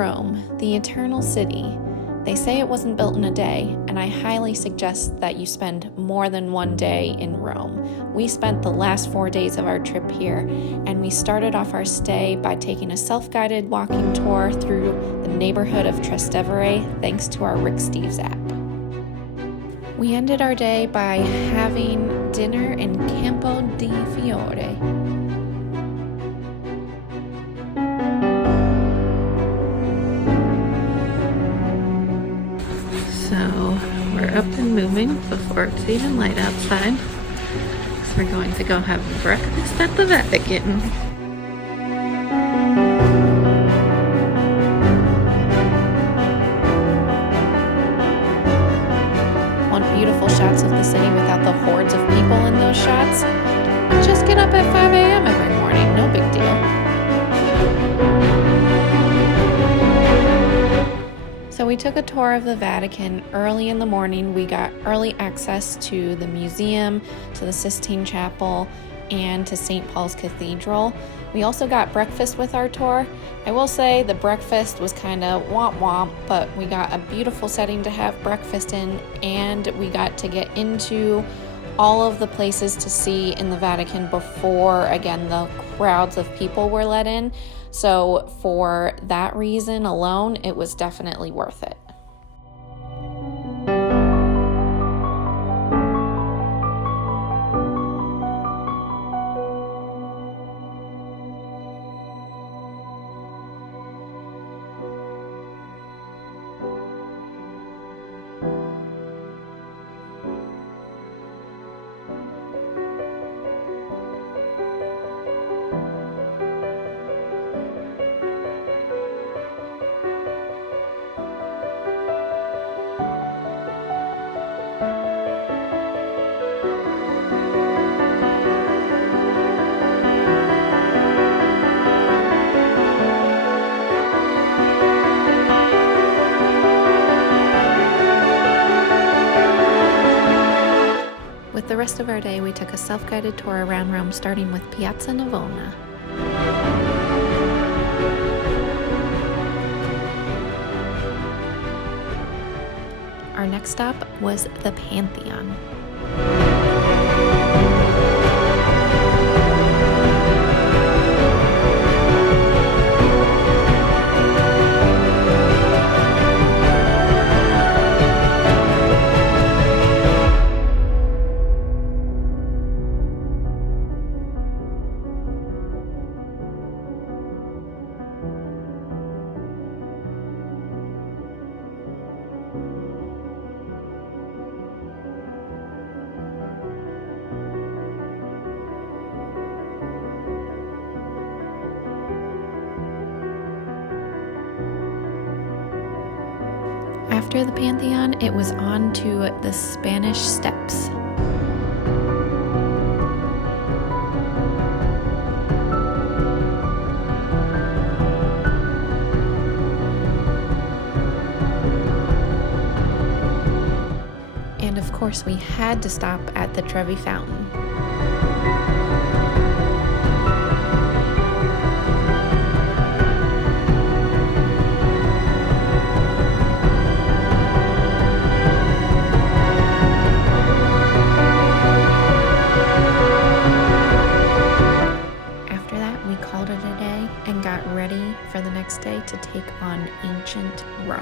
Rome, the Eternal City. They say it wasn't built in a day, and I highly suggest that you spend more than one day in Rome. We spent the last 4 days of our trip here, and we started off our stay by taking a self-guided walking tour through the neighborhood of Trastevere thanks to our Rick Steves app. We ended our day by having dinner in Campo di Fiore. So we're up and moving before it's even light outside. So we're going to go have breakfast at the Vatican. Want beautiful shots of the city without the hordes of people in those shots? Just get up at 5 a.m. every morning, no big deal. So we took a tour of the Vatican early in the morning. We got early access to the museum, to the Sistine Chapel, and to St. Paul's Cathedral. We also got breakfast with our tour. I will say the breakfast was kind of womp-womp, but we got a beautiful setting to have breakfast in, and we got to get into all of the places to see in the Vatican before, again, the crowds of people were let in. So for that reason alone, it was definitely worth it. With the rest of our day, we took a self-guided tour around Rome, starting with Piazza Navona. Our next stop was the Pantheon. After the Pantheon, it was on to the Spanish Steps. And of course, we had to stop at the Trevi Fountain. Ready for the next day to take on ancient Rome.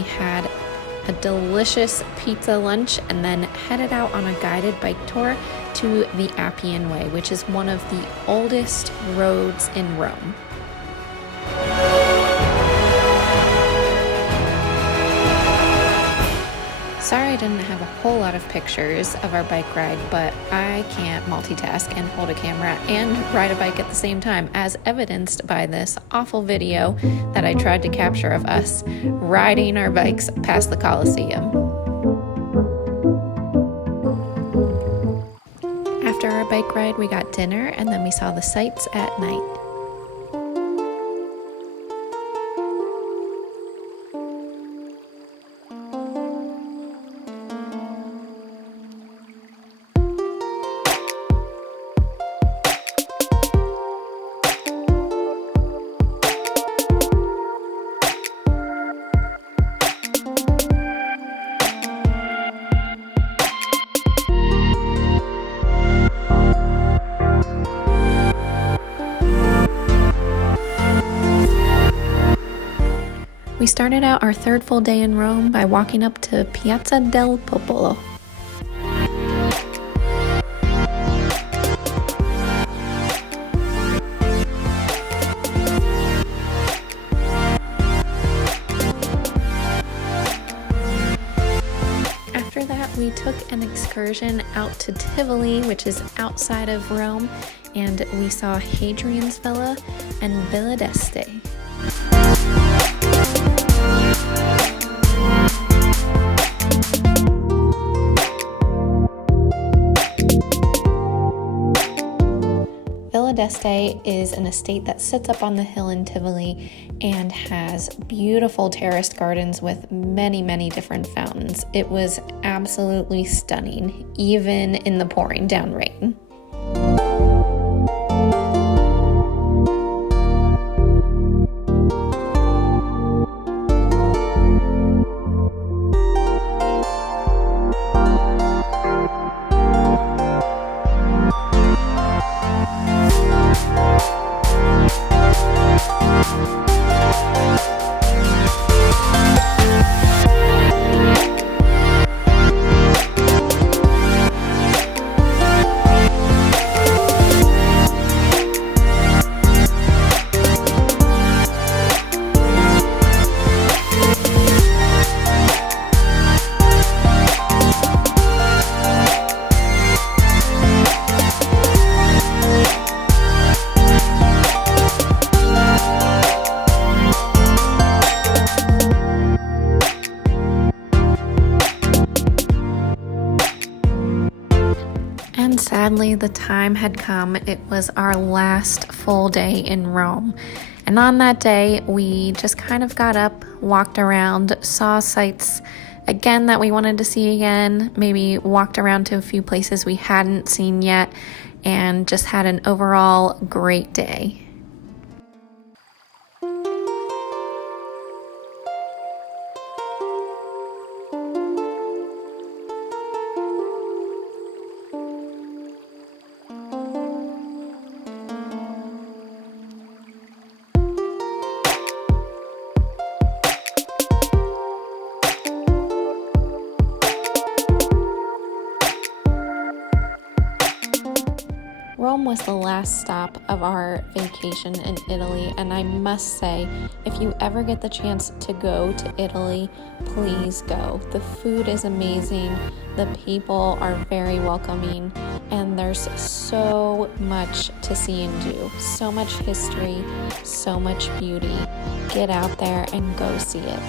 we had a delicious pizza lunch and then headed out on a guided bike tour to the Appian Way, which is one of the oldest roads in Rome. Sorry I didn't have a whole lot of pictures of our bike ride, but I can't multitask and hold a camera and ride a bike at the same time, as evidenced by this awful video that I tried to capture of us riding our bikes past the Colosseum. After our bike ride, we got dinner and then we saw the sights at night. We started out our third full day in Rome by walking up to Piazza del Popolo. After that, we took an excursion out to Tivoli, which is outside of Rome, and we saw Hadrian's Villa and Villa d'Este. Villa d'Este is an estate that sits up on the hill in Tivoli and has beautiful terraced gardens with many, many different fountains. It was absolutely stunning, even in the pouring down rain. And sadly, the time had come. It was our last full day in Rome. And on that day, we just kind of got up, walked around, saw sights again that we wanted to see again, maybe walked around to a few places we hadn't seen yet, and just had an overall great day. Rome was the last stop of our vacation in Italy, and I must say, if you ever get the chance to go to Italy, please go. The food is amazing, the people are very welcoming, and there's so much to see and do. So much history, so much beauty. Get out there and go see it.